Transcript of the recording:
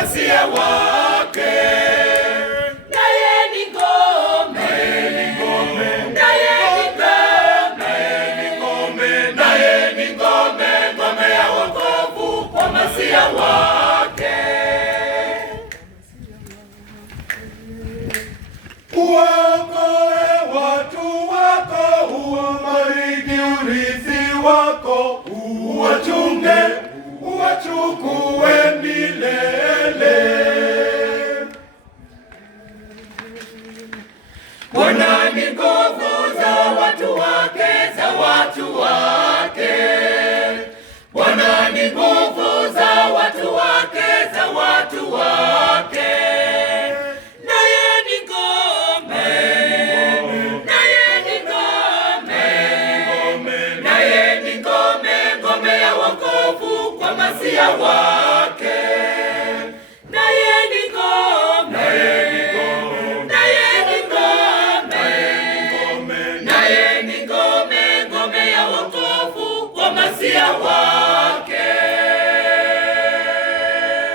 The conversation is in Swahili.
masia wake. Naye ni ngome, ngome ya wokovu kwa masia wake. Uokoe watu wako, ubariki urithi wako, uwachunge, uwachukue milele. Bwana ni nguvu za watu wake, za watu wake. Bwana ni nguvu za watu wake, za watu wake. naye ni ngome, Ngome ya wokovu kwa masia wake.